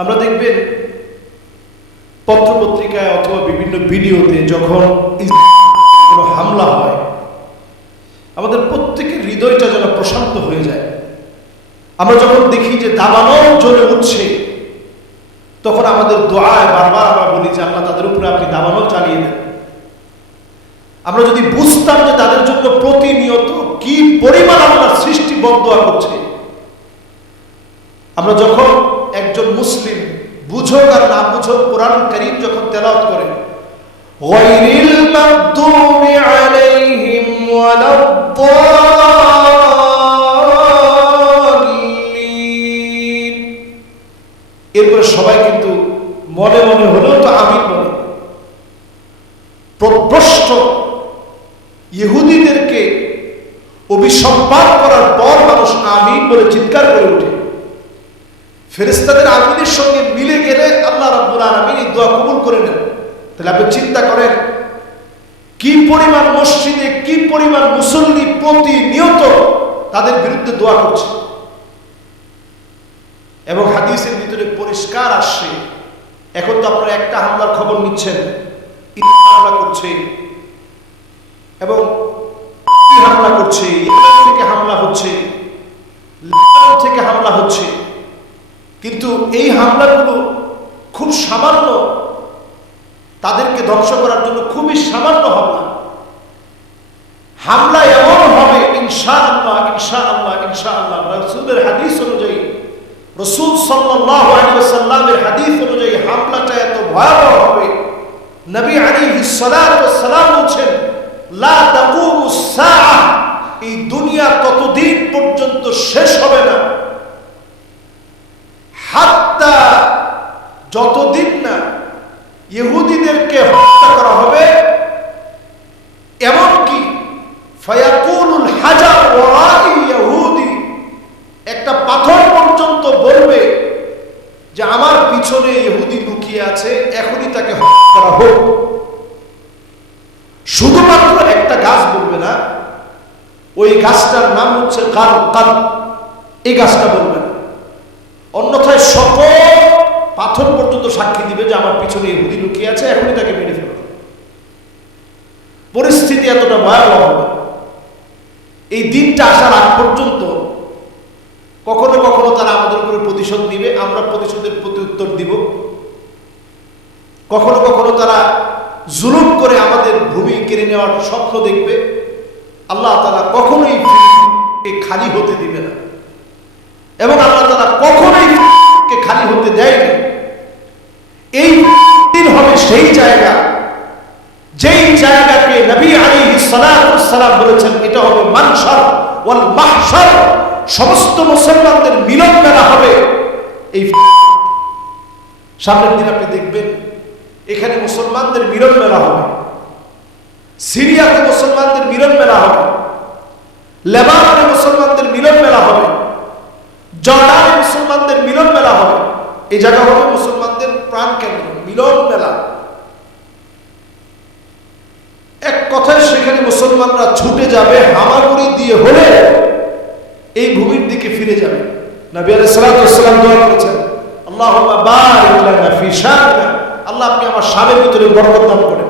আমরা দেখবেন পত্রপত্রিকায় অথবা বিভিন্ন ভিডিওতে যখন কোনো হামলা হয়, আমাদের প্রত্যেকের হৃদয়টা যেন প্রশান্ত হয়ে যায়। আমরা যখন দেখি যে দাবানল জ্বলে উঠছে, তখন আমাদের দোয়ায় বারবার আমরা বলি যে আল্লাহ তাদের উপরে আপনি দাবানল চালিয়ে দেন। আমরা যদি বুঝতাম যে তাদের জন্য প্রতিনিয়ত কি পরিমাণ আমরা সৃষ্টি বদয়া করছে, আমরা যখন মুসলিম, বুঝোক আর না বুঝোক, কোরআন করিম যখন তেলাওয়াত করে, ওয়াইরিল আলাইহিম এরপরে সবাই কিন্তু মনে মনে হলেও তো আমি বলে ইহুদিদেরকে অভিসম্পাদ করার পর মানুষ আমি বলে চিৎকার করে ওঠে। ফেরেস্তাদের আমিনের সঙ্গে মিলে গেলে আল্লাহ রাব্বুল আলামিন এই দোয়া কবুল করে নেন। তাহলে আপনি চিন্তা করেন, কি পরিমাণ মসজিদে, কি পরিমাণ মুসল্লি প্রতিনিয়ত তাদের বিরুদ্ধে দোয়া করছে? এবং হাদিসের ভিতরে পরিষ্কার আসছে, এখন তো আপনারা একটা হামলার খবর নিচ্ছেন হামলা করছে, এবং হামলা করছে থেকে হামলা হচ্ছে লেবানন থেকে হামলা হচ্ছে কিন্তু এই হামলাগুলো খুব সামান্য, তাদেরকে ধ্বংস করার জন্য খুবই সামান্য হামলা হামলা এমন হবে ইনশা আল্লাহ ইনশা আল্লাহ ইনশা আল্লাহ রসুলের হাদিস অনুযায়ী, রসুল সাল্লাহ আলিয়াল্লামের হাদিস অনুযায়ী হামলাটা এত ভয়াবহ হবে। নবী আলী সালাম বলছেন এই দুনিয়া ততদিন পর্যন্ত শেষ হবে না হাত্তা যতদিন না ইহুদিদেরকে হত্যা করা হবে। এমনকি একটা পাথর পর্যন্ত বলবে যে আমার পিছনে ইহুদি লুকিয়ে আছে, এখনই তাকে হত্যা করা হোক। শুধুমাত্র একটা গাছ বলবে না, ওই গাছটার নাম হচ্ছে কাল কাল এই গাছটা বলবে না। অন্যথায় সকল পাথর পর্যন্ত সাক্ষী দিবে যে আমার পিছনে ইহুদি লুকিয়ে আছে, এখনই তাকে মেরে ফেলবে পরিস্থিতি এতটা ভয়াবহ এই দিনটা আসার আগ পর্যন্ত কখনো কখনো তারা আমাদের উপরে প্রতিশোধ দিবে আমরা প্রতিশোধের প্রতি উত্তর দিব। কখনো কখনো তারা জুলুম করে আমাদের ভূমি কেড়ে নেওয়ার স্বপ্ন দেখবে। আল্লাহ তারা কখনোই খালি হতে দিবে না এবং আল্লাহ তালা কখনোই কে খালি হতে দেয়নি এই দিন হবে সেই জায়গা যেই জায়গাকে নবী আলী সালাম বলেছেন, এটা হবে মানসার ওয়াল মাহসার সমস্ত মুসলমানদের মিলন মেলা হবে এই সামনের দিন আপনি দেখবেন, এখানে মুসলমানদের মিলন মেলা হবে। সিরিয়াতে মুসলমানদের মিলন মেলা হবে। লেবাননে মুসলমানদের মিলন মেলা হবে। জর্ডানে মুসলমানদের মিলন মেলা হবে। এই জায়গা হবে মুসলমানদের প্রাণ কেন্দ্র মিলন মেলা। কথায় সেখানে মুসলমানরা ছুটে যাবে, হামাগুড়ি দিয়ে হলে এই ভূমির দিকে ফিরে যাবে। নবী আল্লাহ আল্লাহ আপনি আমার স্বামীর ভিতরে বরকত দান করেন।